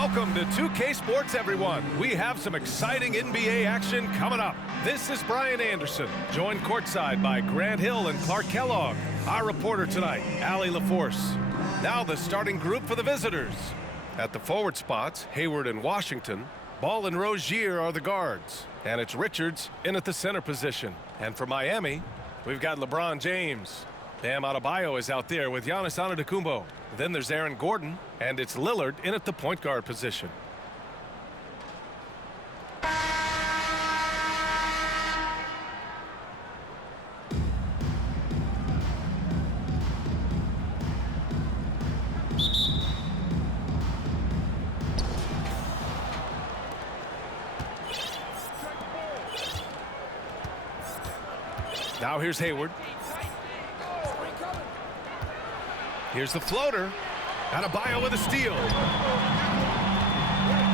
Welcome to 2K Sports, everyone. We have some exciting NBA action coming up. This is Brian Anderson, joined courtside by Grant Hill and Clark Kellogg. Our reporter tonight, Allie LaForce. Now the starting group for the visitors. At the forward spots, Hayward and Washington. Ball and Rozier are the guards. And it's Richards in at the center position. And for Miami, we've got LeBron James. Bam Adebayo is out there with Giannis Antetokounmpo. Then there's Aaron Gordon, and it's Lillard in at the point guard position. Now here's Hayward. Here's the floater. Adebayo with a steal.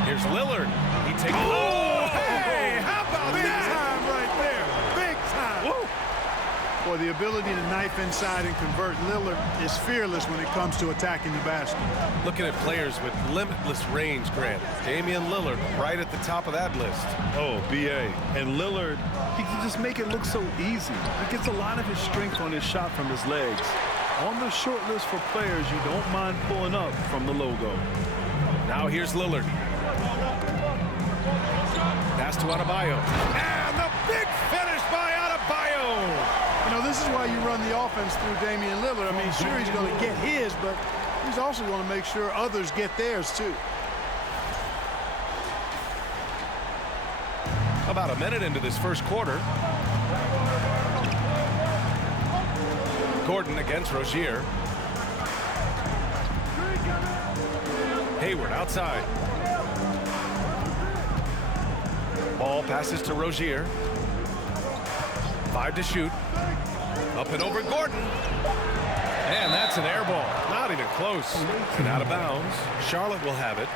Here's Lillard. He takes. Oh, hey, how about big that? Time right there. Big time. Woo. Boy, the ability to knife inside and convert. Lillard is fearless when it comes to attacking the basket. Looking at players with limitless range, Grant. Damian Lillard right at the top of that list. Oh, B.A. And Lillard, he can just make it look so easy. He gets a lot of his strength on his shot from his legs. On the short list for players you don't mind pulling up from the logo. Now here's Lillard. Pass to Adebayo. And the big finish by Adebayo. You know, this is why you run the offense through Damian Lillard. I mean, sure, he's going to get his, but he's also going to make sure others get theirs, too. About a minute into this first quarter. Gordon against Rozier. Hayward outside. Ball passes to Rozier. 5 to shoot. Up and over Gordon. And that's an air ball. Not even close. And out of bounds. Charlotte will have it.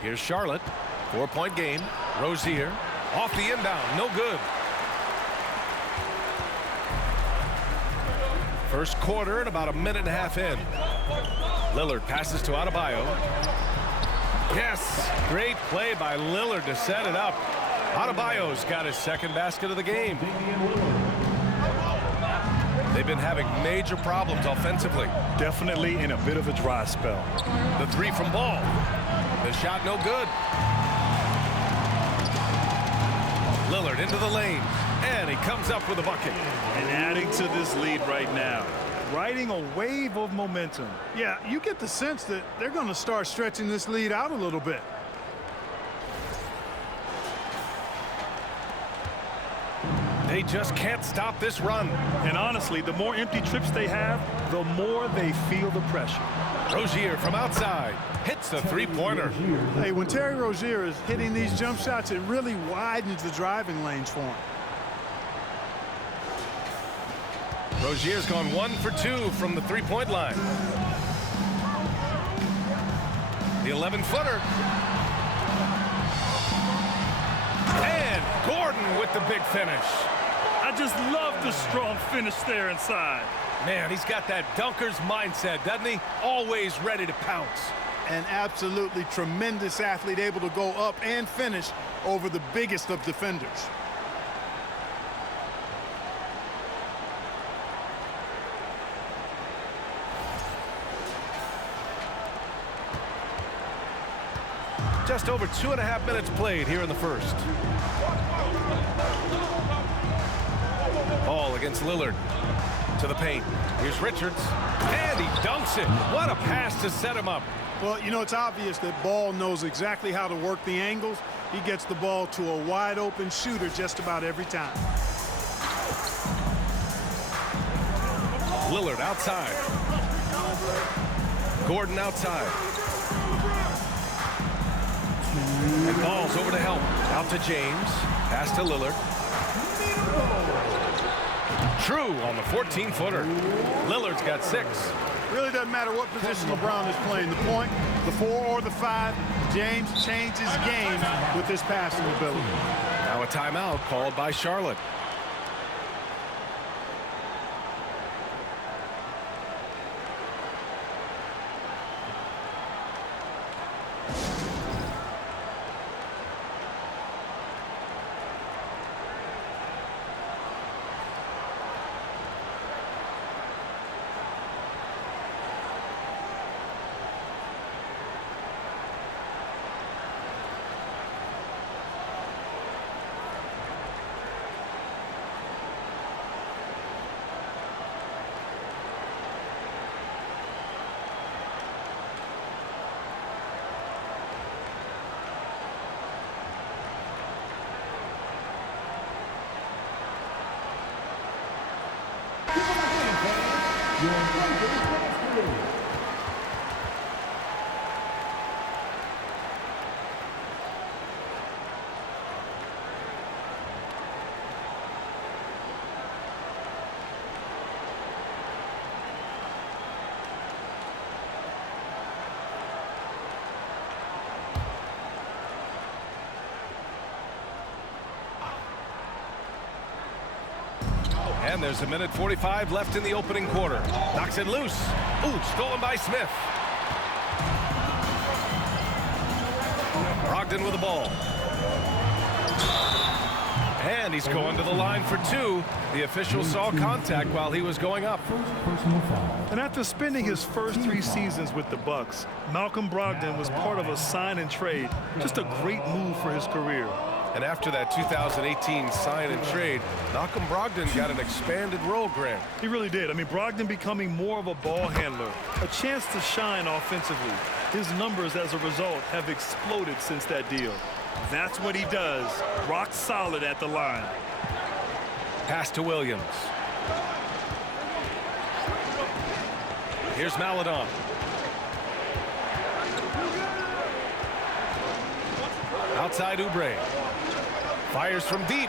Here's Charlotte. 4-point game. Rozier off the inbound. No good. First quarter and about a minute and a half in. Lillard passes to Adebayo. Yes. Great play by Lillard to set it up. Adebayo's got his second basket of the game. They've been having major problems offensively. Definitely in a bit of a dry spell. The three from Ball. The shot no good. Lillard into the lane. And he comes up with a bucket. And adding to this lead right now. Riding a wave of momentum. Yeah, you get the sense that they're going to start stretching this lead out a little bit. They just can't stop this run. And honestly, the more empty trips they have, the more they feel the pressure. Rozier from outside hits the three-pointer. Hey, when Terry Rozier is hitting these jump shots, it really widens the driving lanes for him. Rozier's gone 1 for 2 from the three-point line. The 11-footer. And Gordon with the big finish. I just love the strong finish there inside. Man, he's got that dunker's mindset, doesn't he? Always ready to pounce. An absolutely tremendous athlete, able to go up and finish over the biggest of defenders. Just over 2.5 minutes played here in the first. Ball against Lillard. To the paint. Here's Richards. And he dunks it. What a pass to set him up. Well, you know, it's obvious that Ball knows exactly how to work the angles. He gets the ball to a wide-open shooter just about every time. Lillard outside. Gordon outside. And Ball's over to help. Out to James. Pass to Lillard. True on the 14-footer. Lillard's got 6. Really doesn't matter what position LeBron is playing. The point, the 4 or the 5, James changes game with his passing ability. Now a timeout called by Charlotte. And there's 1:45 left in the opening quarter. Knocks it loose. Ooh, stolen by Smith. Brogdon with the ball. And he's going to the line for two. The official saw contact while he was going up. And after spending his first 3 seasons with the Bucks, Malcolm Brogdon was part of a sign and trade. Just a great move for his career. And after that 2018 sign and trade, Malcolm Brogdon got an expanded role, Grant. He really did. I mean, Brogdon becoming more of a ball handler, a chance to shine offensively. His numbers as a result have exploded since that deal. That's what he does. Rock solid at the line. Pass to Williams. Here's Maledon. Outside Oubre. Fires from deep.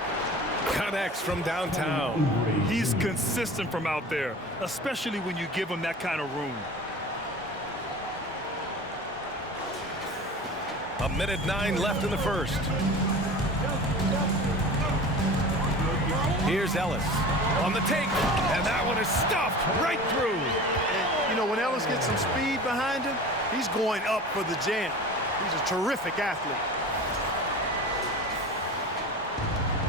Connects from downtown. He's consistent from out there, especially when you give him that kind of room. 1:09 left in the first. Here's Ellis on the take, and that one is stuffed right through. And, you know, when Ellis gets some speed behind him, he's going up for the jam. He's a terrific athlete.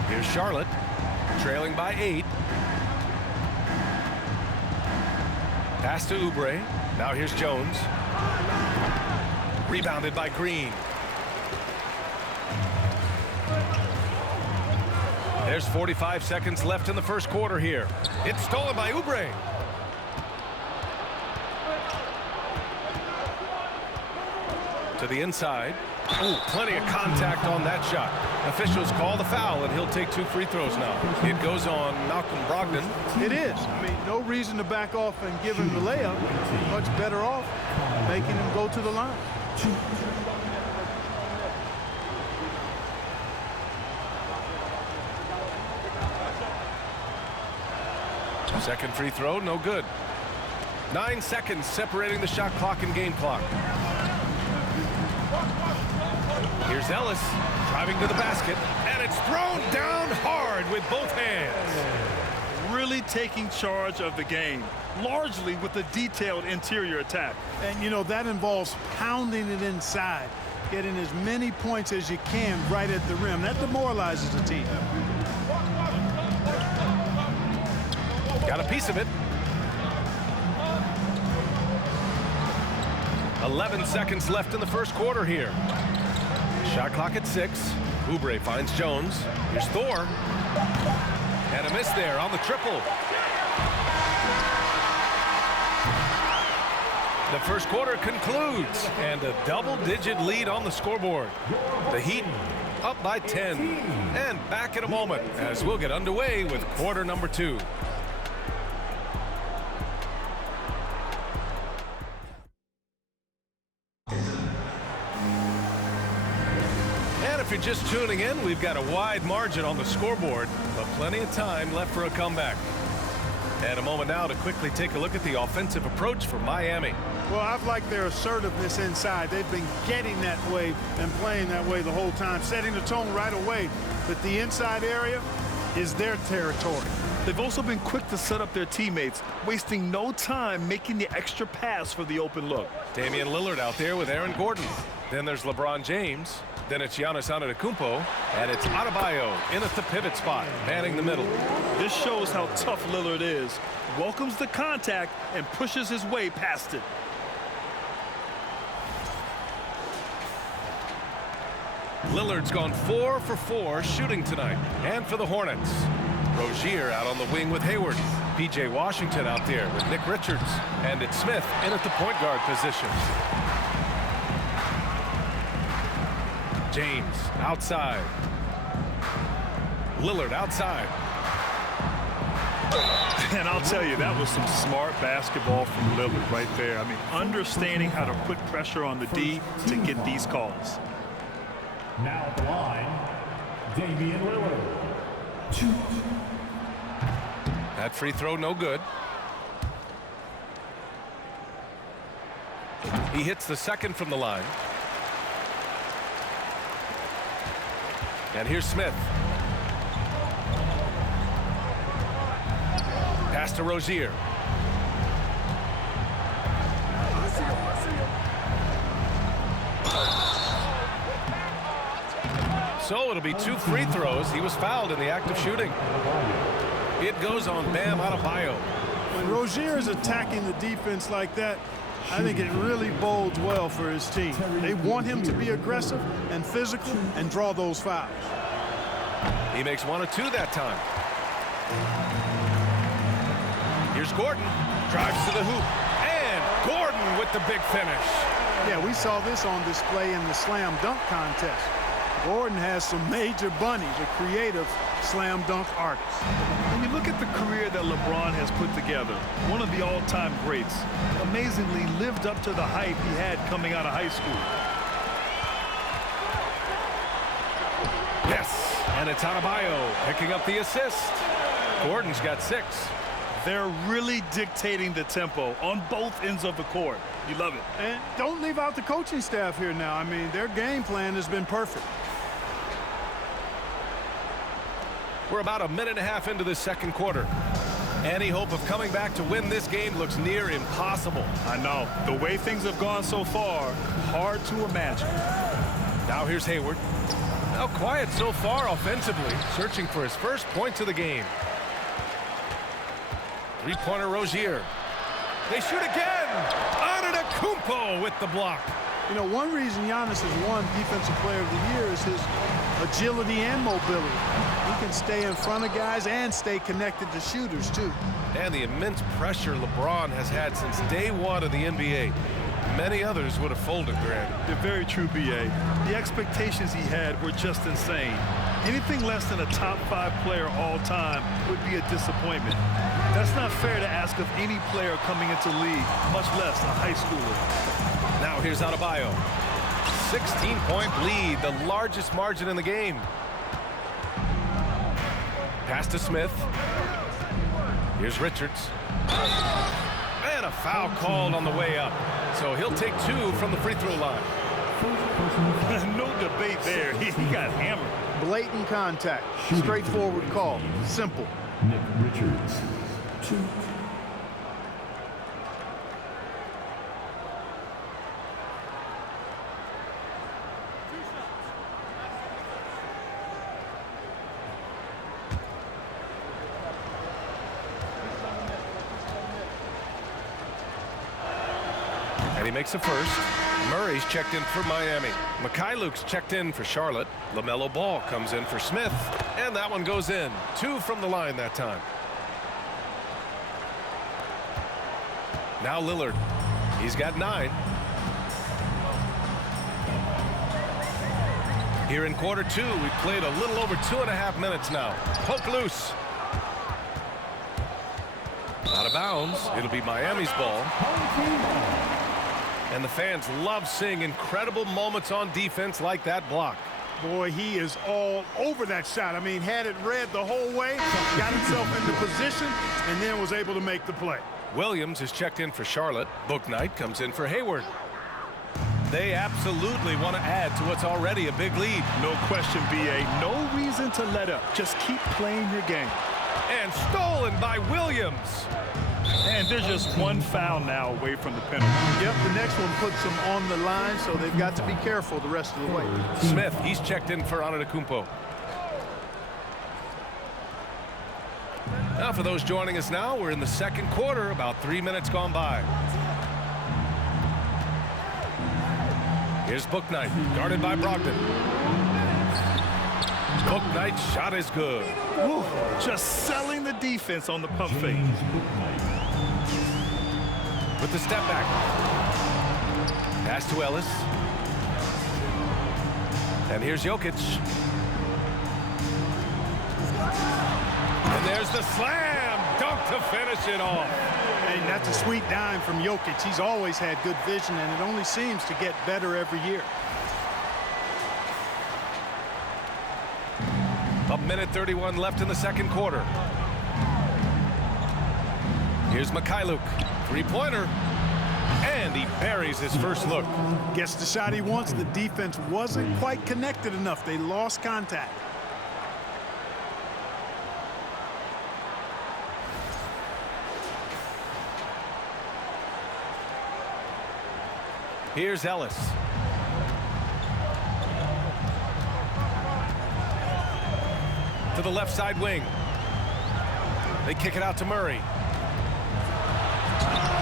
Here's Charlotte, trailing by 8. Pass to Oubre. Now here's Jones. Rebounded by Green. There's 45 seconds left in the first quarter here. It's stolen by Oubre. To the inside. Ooh, plenty of contact on that shot. Officials call the foul, and he'll take 2 free throws now. It goes on Malcolm Brogdon. It is. I mean, no reason to back off and give him the layup. Much better off making him go to the line. Second free throw, no good. 9 seconds separating the shot clock and game clock. Here's Ellis driving to the basket, and it's thrown down hard with both hands. Really taking charge of the game, largely with a detailed interior attack. And, you know, that involves pounding it inside, getting as many points as you can right at the rim. That demoralizes the team. Got a piece of it. 11 seconds left in the first quarter here. Shot clock at 6. Oubre finds Jones. Here's Thor. And a miss there on the triple. The first quarter concludes, and a double-digit lead on the scoreboard. The Heat up by 10. And back in a moment as we'll get underway with quarter number 2. If you're just tuning in, we've got a wide margin on the scoreboard, but plenty of time left for a comeback. And a moment now to quickly take a look at the offensive approach for Miami. Well, I've liked their assertiveness inside. They've been getting that way and playing that way the whole time, setting the tone right away. But the inside area is their territory. They've also been quick to set up their teammates, wasting no time making the extra pass for the open look. Damian Lillard out there with Aaron Gordon. Then there's LeBron James. Then it's Giannis Antetokounmpo, and it's Adebayo in at the pivot spot, manning the middle. This shows how tough Lillard is. Welcomes the contact and pushes his way past it. Lillard's gone 4 for 4 shooting tonight. And for the Hornets, Rozier out on the wing with Hayward. P.J. Washington out there with Nick Richards. And it's Smith in at the point guard position. James outside. Lillard outside. And I'll tell you, that was some smart basketball from Lillard right there. I mean, understanding how to put pressure on the D to get these calls. Now at the line, Damian Lillard. Shoot. That free throw no good. He hits the second from the line. And here's Smith. Pass to Rozier. So it'll be 2 free throws. He was fouled in the act of shooting. It goes on Bam Adebayo. When Rozier is attacking the defense like that, I think it really bodes well for his team. They want him to be aggressive and physical and draw those fouls. He makes 1 or 2 that time. Here's Gordon. Drives to the hoop. And Gordon with the big finish. Yeah, we saw this on display in the slam dunk contest. Gordon has some major bunnies, a creative slam dunk artist. When you look at the career that LeBron has put together, one of the all-time greats, amazingly lived up to the hype he had coming out of high school. Yes, and it's Adebayo picking up the assist. Gordon's got 6. They're really dictating the tempo on both ends of the court. You love it. And don't leave out the coaching staff here now. I mean, their game plan has been perfect. We're about 1.5 minutes into the second quarter. Any hope of coming back to win this game looks near impossible. I know. The way things have gone so far, hard to imagine. Now here's Hayward. Now quiet so far offensively, searching for his first points of the game. Three-pointer Rozier. They shoot again. Antetokounmpo with the block. You know, one reason Giannis has won Defensive Player of the Year is his agility and mobility. He can stay in front of guys and stay connected to shooters, too. And the immense pressure LeBron has had since day 1 of the NBA. Many others would have folded, Grant. They're very true, B.A. The expectations he had were just insane. Anything less than a top 5 player all time would be a disappointment. That's not fair to ask of any player coming into the league, much less a high schooler. Now here's Adebayo. 16-point lead, the largest margin in the game. Pass to Smith. Here's Richards. And a foul called on the way up. So he'll take 2 from the free throw line. No debate there. He got hammered. Blatant contact. Straightforward call. Simple. Nick Richards. 2. And he makes a first. Murray's checked in for Miami. Mikhailuk's checked in for Charlotte. LaMelo Ball comes in for Smith. And that one goes in. 2 from the line that time. Now Lillard. He's got 9. Here in quarter 2, we've played a little over 2.5 minutes now. Poke loose. Out of bounds. It'll be Miami's ball. And the fans love seeing incredible moments on defense like that block. Boy, he is all over that shot. I mean, had it read the whole way, got himself into position, and then was able to make the play. Williams is checked in for Charlotte. Bouknight comes in for Hayward. They absolutely want to add to what's already a big lead. No question, B.A. No reason to let up. Just keep playing your game. And stolen by Williams. And there's just one foul now away from the penalty. Yep, the next one puts them on the line, so they've got to be careful the rest of the way. Smith, he's checked in for Antetokounmpo. Now for those joining us now, we're in the second quarter, about 3 minutes gone by. Here's Bouknight, guarded by Brogdon. Bouknight's shot is good. Woo, just selling the defense on the pump fake. With the step back. Pass to Ellis. And here's Jokic. And there's the slam. dunk to finish it off. And that's a sweet dime from Jokic. He's always had good vision, and it only seems to get better every year. A minute 31 left in the second quarter. Here's Mikhailuk. Three-pointer. And he buries his first look. Gets the shot he wants. The defense wasn't quite connected enough. They lost contact. Here's Ellis. To the left side wing. They kick it out to Murray.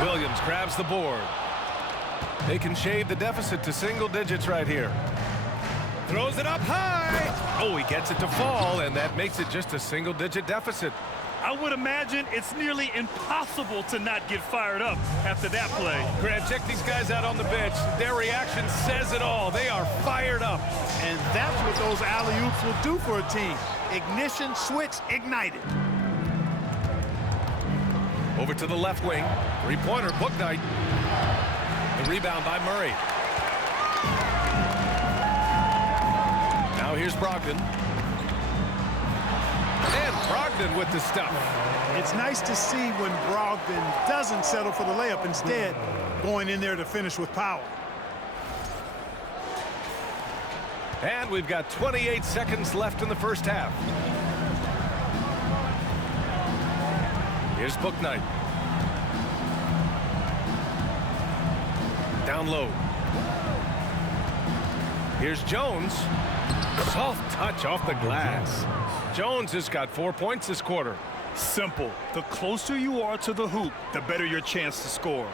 Williams grabs the board. They can shave the deficit to single digits right here. Throws it up high. Oh, he gets it to fall, and that makes it just a single-digit deficit. I would imagine it's nearly impossible to not get fired up after that play. Grant, check these guys out on the bench. Their reaction says it all. They are fired up. And that's what those alley-oops will do for a team. Ignition, switch, ignited. Over to the left wing. Three-pointer, Bouknight. The rebound by Murray. Now here's Brogdon. And Brogdon with the stuff. It's nice to see when Brogdon doesn't settle for the layup, instead going in there to finish with power. And we've got 28 seconds left in the first half. Here's Bouknight. Down low. Here's Jones. Soft touch off the glass. Jones has got 4 points this quarter. Simple. The closer you are to the hoop, the better your chance to score.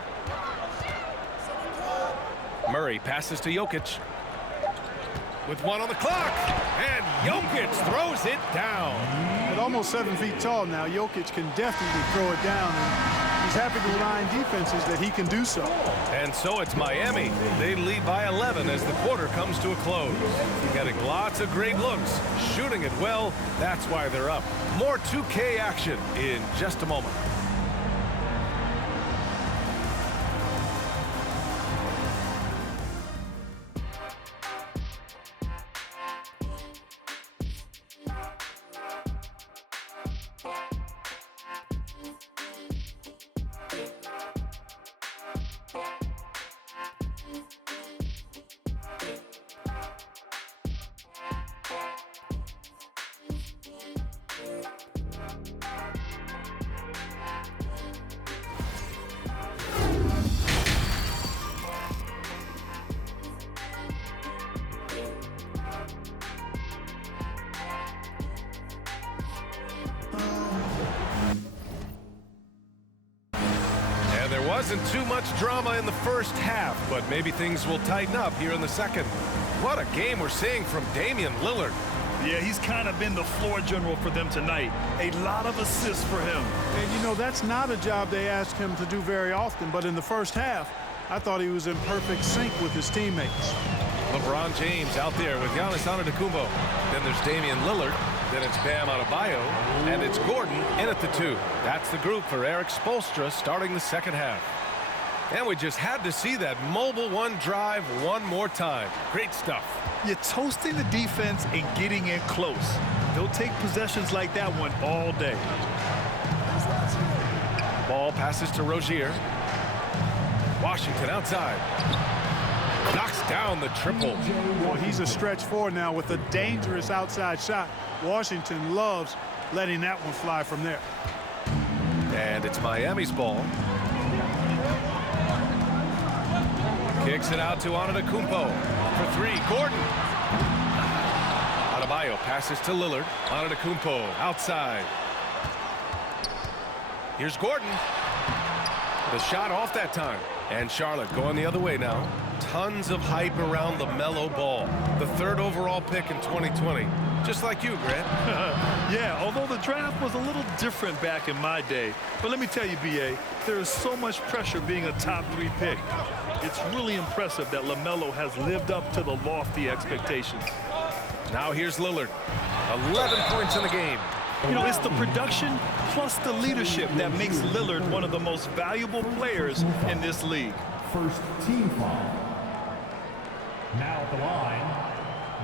Murray passes to Jokic. With 1 on the clock. And Jokic throws it down. At almost 7 feet tall now, Jokic can definitely throw it down. And he's happy to remind defenses that he can do so. And so it's Miami. They lead by 11 as the quarter comes to a close. Getting lots of great looks, shooting it well. That's why they're up. More 2K action in just a moment. Wasn't too much drama in the first half, but maybe things will tighten up here in the second. What a game we're seeing from Damian Lillard. Yeah, he's kind of been the floor general for them tonight. A lot of assists for him. And, you know, that's not a job they ask him to do very often, but in the first half, I thought he was in perfect sync with his teammates. LeBron James out there with Giannis Antetokounmpo. Then there's Damian Lillard. Then it's Bam Adebayo. And it's Gordon in at the 2. That's the group for Eric Spoelstra starting the second half. And we just had to see that mobile one drive one more time. Great stuff. You're toasting the defense and getting in close. They'll take possessions like that one all day. Ball passes to Rozier. Washington outside. Knocks down the triple. Well, he's a stretch four now with a dangerous outside shot. Washington loves letting that one fly from there. And it's Miami's ball. Kicks it out to Antetokounmpo for 3. Gordon. Adebayo passes to Lillard. Antetokounmpo outside. Here's Gordon. The shot off that time. And Charlotte going the other way now. Tons of hype around the Melo Ball. The 3rd overall pick in 2020. Just like you, Grant. Yeah, although the draft was a little different back in my day. But let me tell you, B.A., there is so much pressure being a top 3 pick. It's really impressive that LaMelo has lived up to the lofty expectations. Now here's Lillard. 11 points in the game. You know, it's the production plus the leadership that makes Lillard one of the most valuable players in this league. First team foul. Now at the line,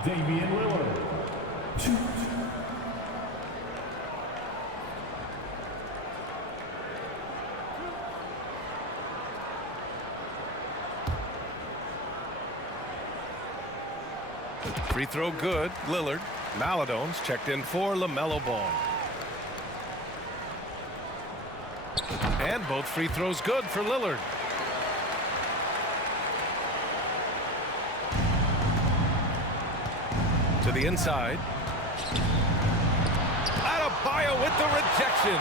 Damian Lillard. 2. Free throw good, Lillard. Maladone's checked in for LaMelo Ball. And both free throws good for Lillard. To the inside. Adebayo with the rejection.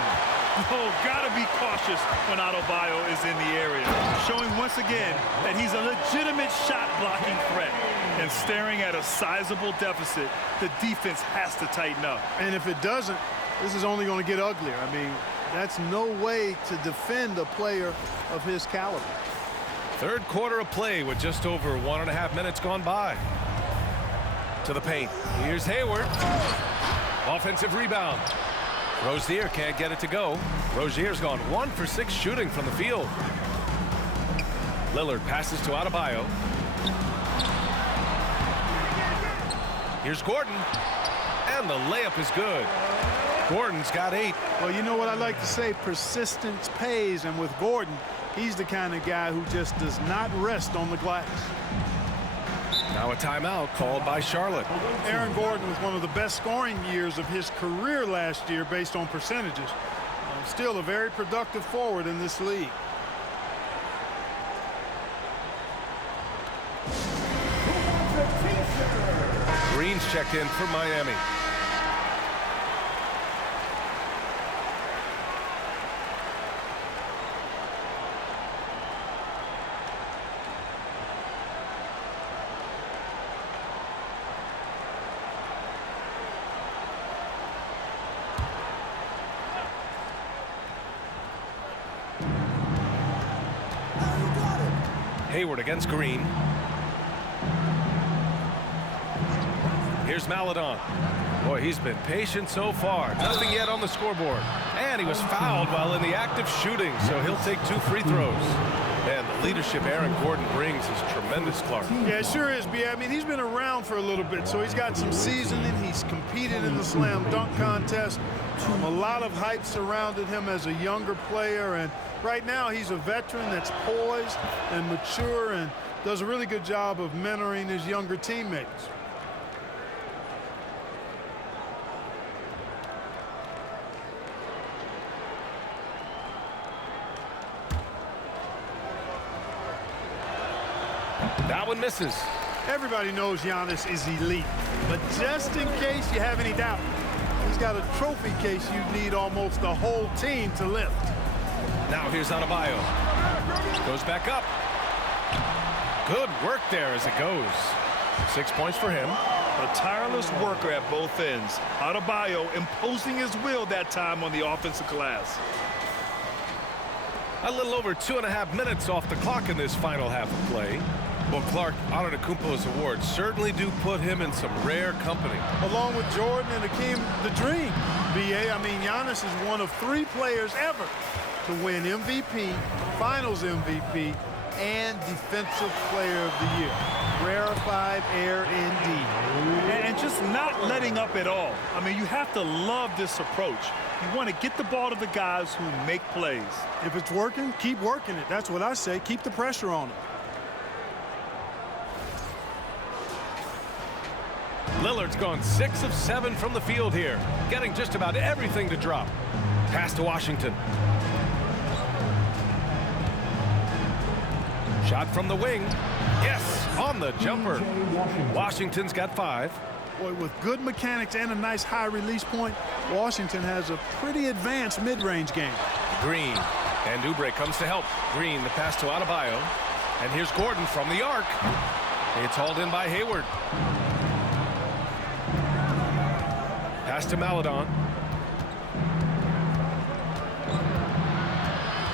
Oh, gotta be cautious when Adebayo is in the area. Showing once again that he's a legitimate shot-blocking threat. And staring at a sizable deficit, the defense has to tighten up. And if it doesn't, this is only going to get uglier. I mean, that's no way to defend a player of his caliber. Third quarter of play with just over 1.5 minutes gone by. To the paint. Here's Hayward. Offensive rebound. Rozier can't get it to go. Rozier's gone 1 for 6 shooting from the field. Lillard passes to Adebayo. Here's Gordon. And the layup is good. Gordon's got 8. Well, you know what I like to say, persistence pays, and with Gordon, he's the kind of guy who just does not rest on the glass. Now a timeout called by Charlotte. Aaron Gordon was one of the best scoring years of his career last year based on percentages. Still a very productive forward in this league. Green's checked in for Miami. Hayward against Green. Here's Maladon. Boy, he's been patient so far. Nothing yet on the scoreboard. And he was fouled while in the act of shooting, so he'll take 2 free throws. And the leadership Aaron Gordon brings is tremendous, Clark. Yeah, it sure is, B. I mean, he's been around for a little bit, so he's got some seasoning. He's competed in the slam dunk contest. A lot of hype surrounded him as a younger player, and right now he's a veteran that's poised and mature and does a really good job of mentoring his younger teammates. That one misses. Everybody knows Giannis is elite, but just in case you have any doubt, he's got a trophy case you need almost the whole team to lift. Now here's Adebayo. Goes back up. Good work there as it goes. 6 points for him. A tireless worker at both ends. Adebayo imposing his will that time on the offensive glass. A little over 2.5 minutes off the clock in this final half of play. Well, Clark, Antetokounmpo's awards certainly do put him in some rare company. Along with Jordan and Hakeem, the dream, B.A. I mean, Giannis is one of 3 players ever to win MVP, Finals MVP, and Defensive Player of the Year. Rarefied air indeed. And just not letting up at all. I mean, you have to love this approach. You want to get the ball to the guys who make plays. If it's working, keep working it. That's what I say. Keep the pressure on it. Lillard's gone 6 of 7 from the field here, getting just about everything to drop. Pass to Washington. Shot from the wing. Yes, on the jumper. Washington's got 5. Boy, with good mechanics and a nice high release point, Washington has a pretty advanced mid-range game. Green, and Oubre comes to help. Green, the pass to Adebayo. And here's Gordon from the arc. It's hauled in by Hayward. Pass to Maladon.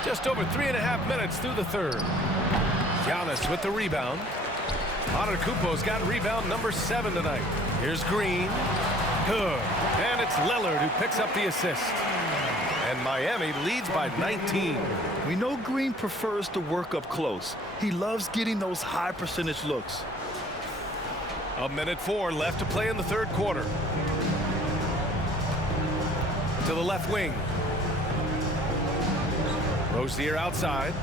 Just over 3.5 minutes through the third. Giannis with the rebound. Antetokounmpo's got rebound number 7 tonight. Here's Green. Good. And it's Lillard who picks up the assist. And Miami leads by 19. We know Green prefers to work up close. He loves getting those high percentage looks. 1:04 left to play in the third quarter. To the left wing. Rozier outside.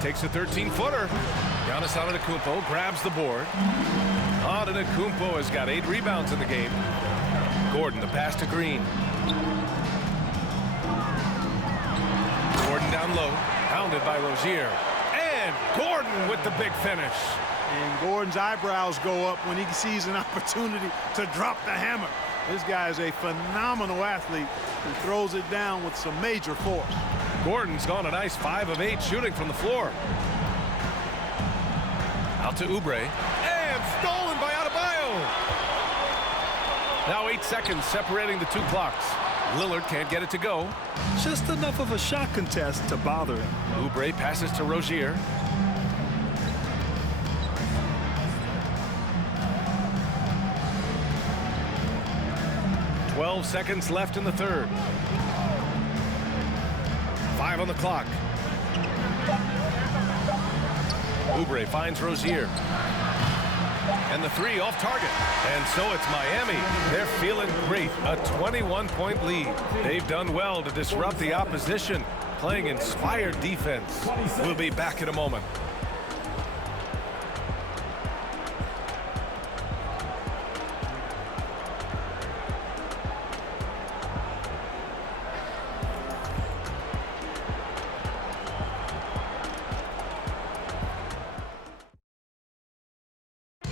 Takes a 13-footer. Giannis Antetokounmpo grabs the board. Antetokounmpo has got 8 rebounds in the game. Gordon, the pass to Green. Gordon down low, pounded by Rozier. And Gordon with the big finish. And Gordon's eyebrows go up when he sees an opportunity to drop the hammer. This guy is a phenomenal athlete who throws it down with some major force. Gordon's gone a nice 5 of 8 shooting from the floor. Out to Oubre. And stolen by Adebayo. Now 8 seconds separating the 2 clocks. Lillard can't get it to go. Just enough of a shot contest to bother him. Oubre passes to Rozier. "12 seconds left in the third. 5 on the clock. Oubre finds Rozier. And the 3 off target. And so it's Miami. They're feeling great. A 21-point lead. They've done well to disrupt the opposition, playing inspired defense. We'll be back in a moment.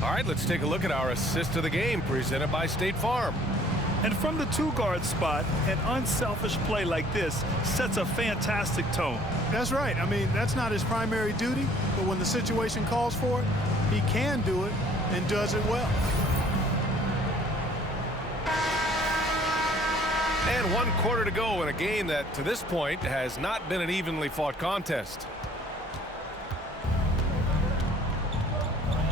All right, let's take a look at our assist of the game presented by State Farm. And from the 2-guard spot, an unselfish play like this sets a fantastic tone. That's right. I mean, that's not his primary duty, but when the situation calls for it, he can do it and does it well. And 1 quarter to go in a game that, to this point, has not been an evenly fought contest.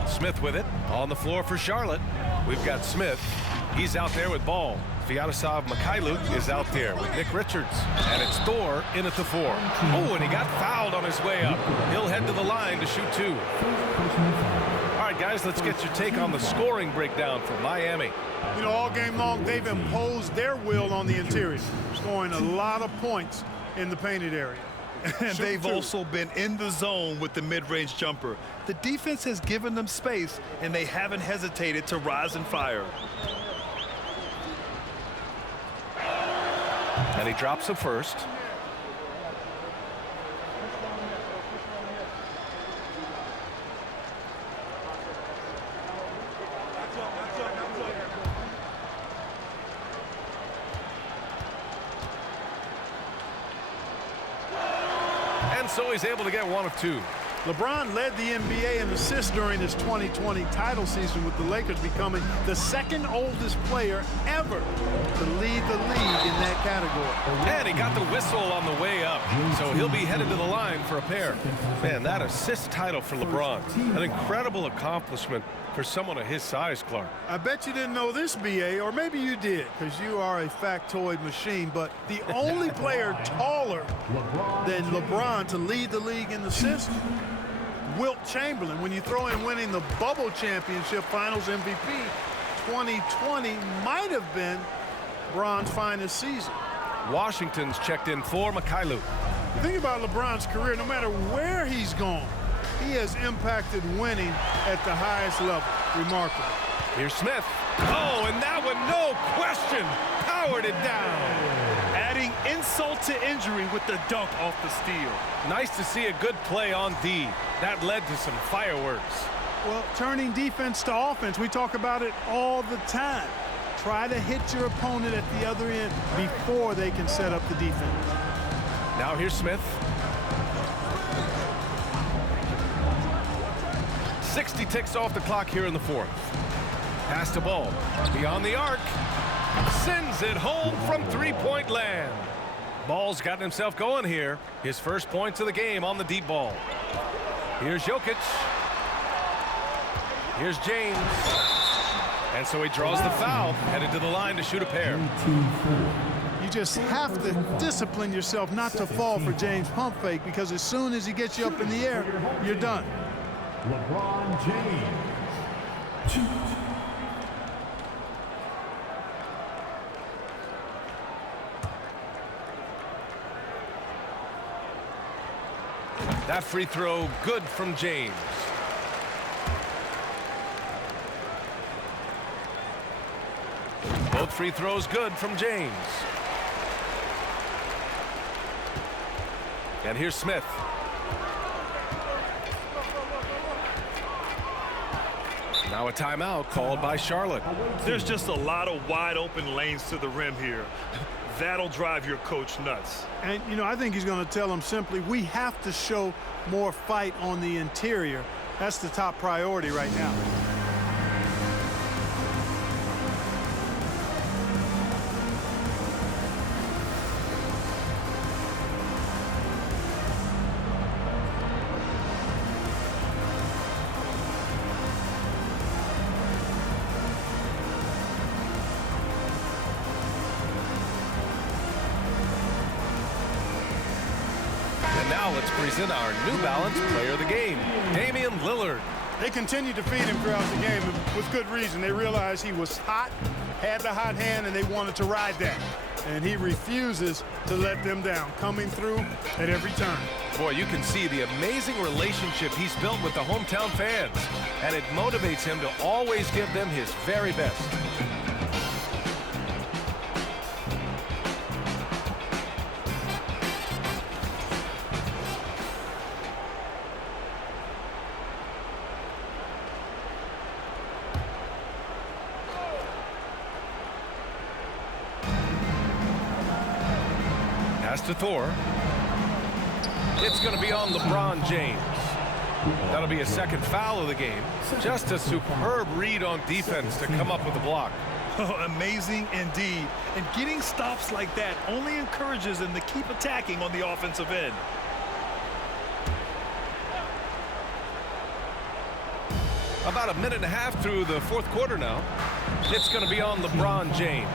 Smith with it on the floor for Charlotte. We've got Smith. He's out there with ball. Sviatoslav Mikhailuk is out there with Nick Richards. And it's Thor in at the 4. Oh, and he got fouled on his way up. He'll head to the line to shoot 2. All right, guys, let's get your take on the scoring breakdown for Miami. You know, all game long, they've imposed their will on the interior, scoring a lot of points in the painted area. And they've also been in the zone with the mid-range jumper. The defense has given them space, and they haven't hesitated to rise and fire. And he drops it first. And so he's able to get 1 of 2. LeBron led the NBA in assists during his 2020 title season, with the Lakers becoming the 2nd oldest player ever to lead the league in that category. And he got the whistle on the way up, so he'll be headed to the line for a pair. Man, that assist title for LeBron, an incredible accomplishment for someone of his size, Clark. I bet you didn't know this, BA, or maybe you did, because you are a factoid machine, but the only player taller than LeBron to lead the league in assists, Wilt Chamberlain. When you throw in winning the Bubble Championship Finals MVP, 2020 might have been LeBron's finest season. Washington's checked in for Mikhailuk. Think about LeBron's career. No matter where he's gone, he has impacted winning at the highest level. Remarkable. Here's Smith. Oh, and that one, no question, powered it down. Adding insult to injury with the dunk off the steal. Nice to see a good play on D. That led to some fireworks. Well, turning defense to offense, we talk about it all the time. Try to hit your opponent at the other end before they can set up the defense. Now here's Smith. 60 ticks off the clock here in the 4th. Pass to Ball. Beyond the arc. Sends it home from 3-point land. Ball's gotten himself going here. His first points of the game on the deep ball. Here's Jokic. Here's James. And so he draws the foul, headed to the line to shoot a pair. You just have to discipline yourself not to fall for James' pump fake, because as soon as he gets you up in the air, you're done. LeBron James. Shoot. That free throw good from James. Both free throws good from James. And here's Smith. Now a timeout called by Charlotte. There's just a lot of wide open lanes to the rim here. That'll drive your coach nuts. And, you know, I think he's going to tell them simply, we have to show more fight on the interior. That's the top priority right now. And now let's present our New Balance player of the game, Damian Lillard. They continued to feed him throughout the game with good reason. They realized he was hot, had the hot hand, and they wanted to ride that. And he refuses to let them down, coming through at every turn. Boy, you can see the amazing relationship he's built with the hometown fans, and it motivates him to always give them his very best. Pass to Thor. It's going to be on LeBron James. That'll be a second foul of the game. Just a superb read on defense to come up with the block. Oh, amazing indeed. And getting stops like that only encourages them to keep attacking on the offensive end. About a minute and a half through the fourth quarter now. It's going to be on LeBron James.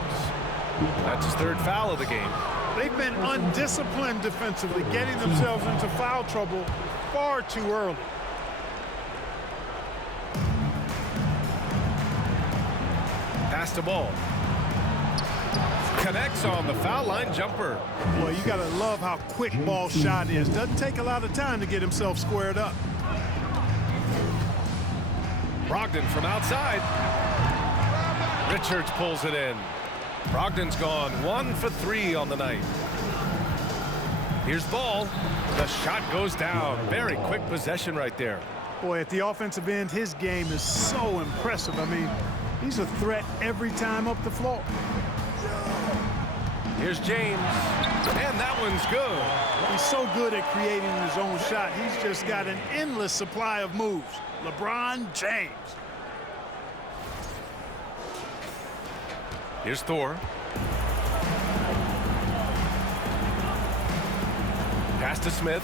That's his third foul of the game. They've been undisciplined defensively, getting themselves into foul trouble far too early. Pass the ball. Connects on the foul line jumper. Boy, you got to love how quick ball shot is. Doesn't take a lot of time to get himself squared up. Brogdon from outside. Richards pulls it in. Brogdon's gone 1 for 3 on the night. Here's Ball. The shot goes down. Very quick possession right there. Boy, at the offensive end, his game is so impressive. I mean, he's a threat every time up the floor. Here's James. And that one's good. He's so good at creating his own shot. He's just got an endless supply of moves. LeBron James. Here's Thor. Pass to Smith.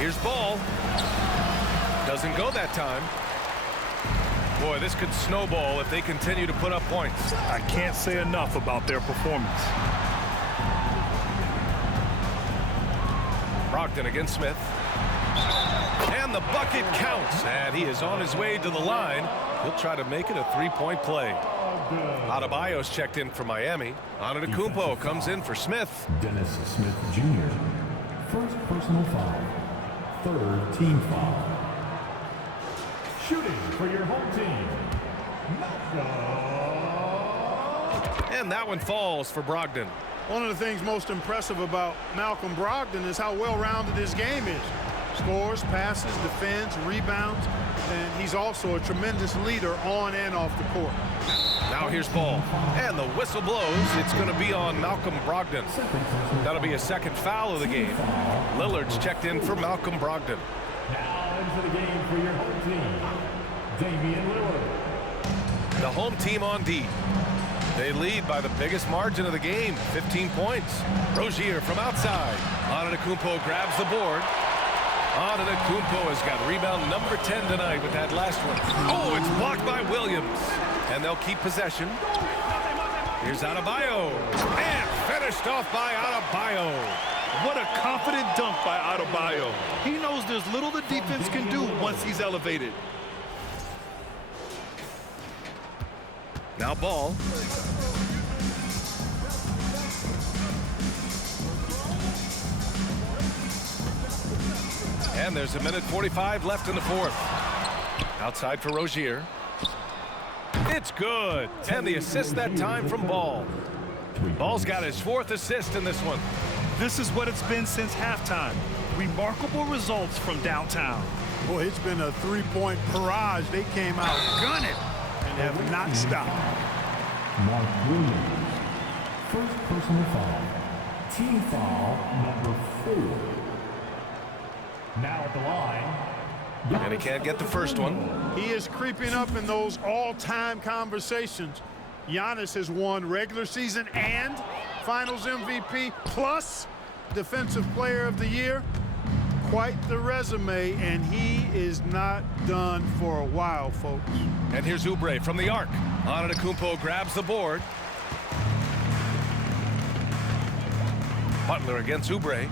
Here's Ball. Doesn't go that time. Boy, this could snowball if they continue to put up points. I can't say enough about their performance. Brogdon against Smith. And the bucket counts. And he is on his way to the line. He'll try to make it a three-point play. Adebayo's checked in for Miami. Antetokounmpo comes in for Smith. Dennis Smith Jr. First personal foul. Third team foul. Shooting for your home team, Malcolm. And that one falls for Brogdon. One of the things most impressive about Malcolm Brogdon is how well-rounded his game is. Scores, passes, defends, rebounds, and he's also a tremendous leader on and off the court. Now here's Ball. And the whistle blows. It's going to be on Malcolm Brogdon. That'll be a second foul of the game. Lillard's checked in for Malcolm Brogdon. Now into the game for your home team, Damian Lillard. The home team on D. They lead by the biggest margin of the game, 15 points. Rozier from outside. Antetokounmpo grabs the board. Antetokounmpo has got rebound number 10 tonight with that last one. Oh, it's blocked by Williams. And they'll keep possession. Here's Adebayo. And finished off by Adebayo. What a confident dunk by Adebayo. He knows there's little the defense can do once he's elevated. Now Ball. And there's 1:45 left in the fourth. Outside for Rozier. It's good. And the assist that time from Ball. Ball's got his 4th assist in this one. This is what it's been since halftime. Remarkable results from downtown. Boy, it's been a three-point barrage. They came out gunning and have not stopped. Mark Williams. First personal foul. Team foul number 4. Now at the line. And he can't get the first one. He is creeping up in those all-time conversations. Giannis has won regular season and Finals MVP plus Defensive Player of the Year. Quite the resume, and he is not done for a while, folks. And here's Oubre from the arc. Antetokounmpo grabs the board. Butler against Oubre.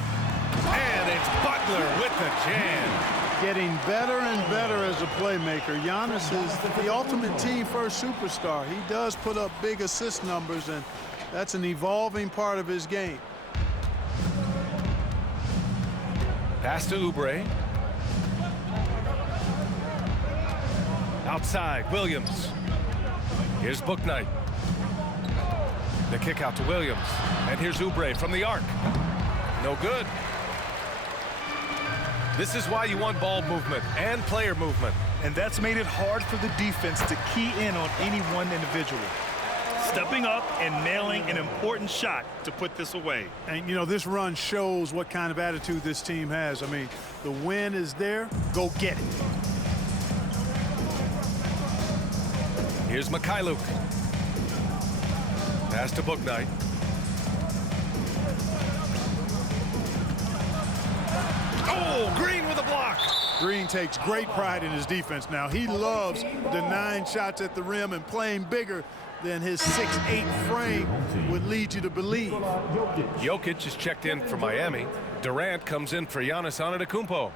And it's Butler with the jam. Getting better and better as a playmaker. Giannis is the ultimate team-first superstar. He does put up big assist numbers, and that's an evolving part of his game. Pass to Oubre. Outside, Williams. Here's Bouknight. The kick out to Williams. And here's Oubre from the arc. No good. This is why you want ball movement and player movement. And that's made it hard for the defense to key in on any one individual. Stepping up and nailing an important shot to put this away. And, you know, this run shows what kind of attitude this team has. I mean, the win is there. Go get it. Here's Mikhailuk. Pass to Bouknight. Oh, Green with a block. Green takes great pride in his defense now. He loves denying shots at the rim and playing bigger than his 6'8" frame would lead you to believe. Jokic is checked in for Miami. Durant comes in for Giannis Antetokounmpo.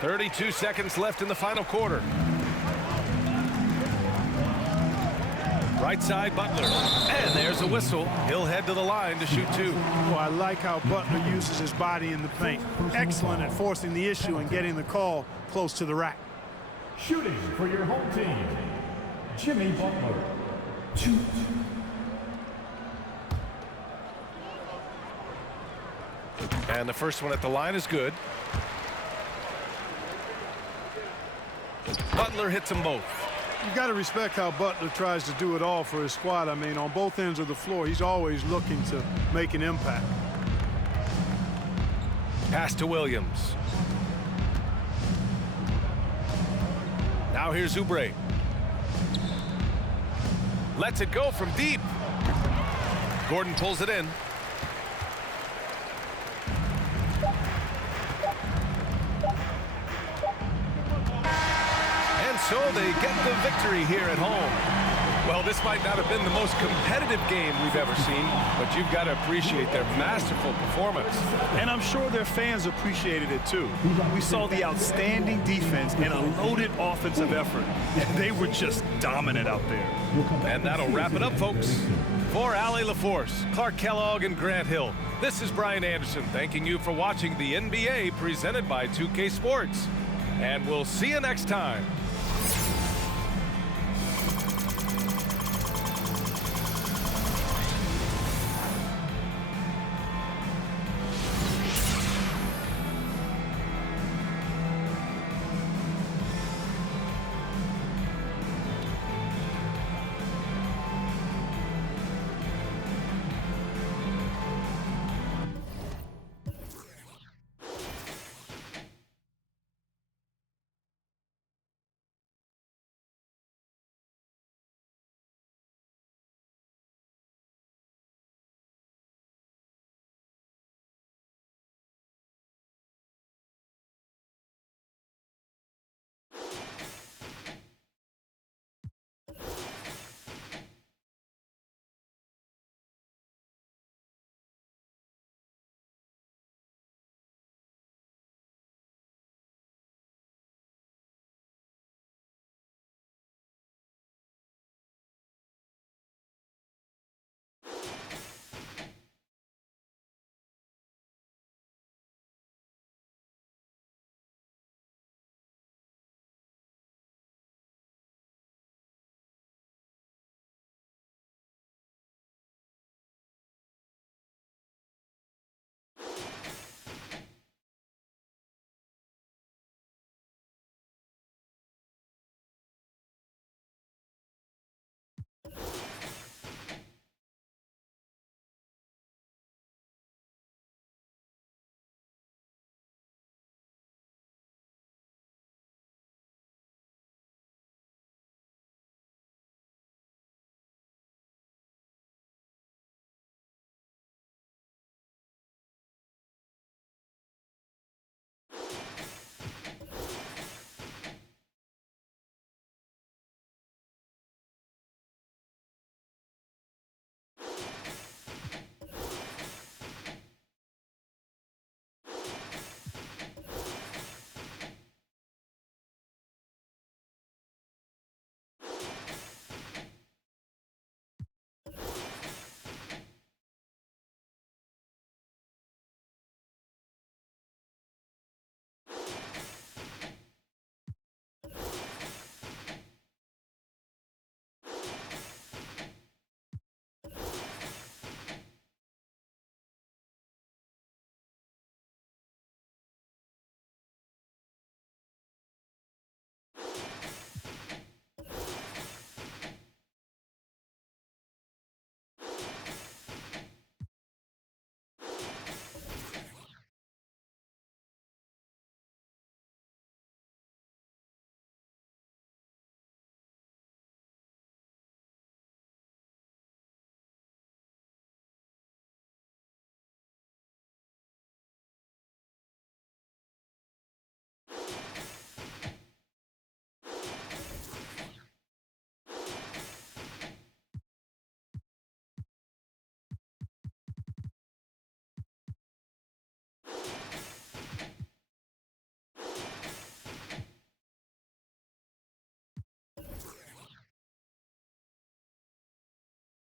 .32 seconds left in the final quarter. Right side, Butler. And there's a whistle. He'll head to the line to shoot 2. Well, I like how Butler uses his body in the paint. Excellent at forcing the issue and getting the call close to the rack. Shooting for your home team, Jimmy Butler. 2. And the first one at the line is good. Butler hits them both. You've got to respect how Butler tries to do it all for his squad. I mean, on both ends of the floor, he's always looking to make an impact. Pass to Williams. Now here's Oubre. Lets it go from deep. Gordon pulls it in. So they get the victory here at home. Well, this might not have been the most competitive game we've ever seen, but you've got to appreciate their masterful performance. And I'm sure their fans appreciated it too. We saw the outstanding defense and a loaded offensive effort. And they were just dominant out there. And that'll wrap it up, folks. For Allie LaForce, Clark Kellogg, and Grant Hill, this is Brian Anderson thanking you for watching the NBA presented by 2K Sports. And we'll see you next time.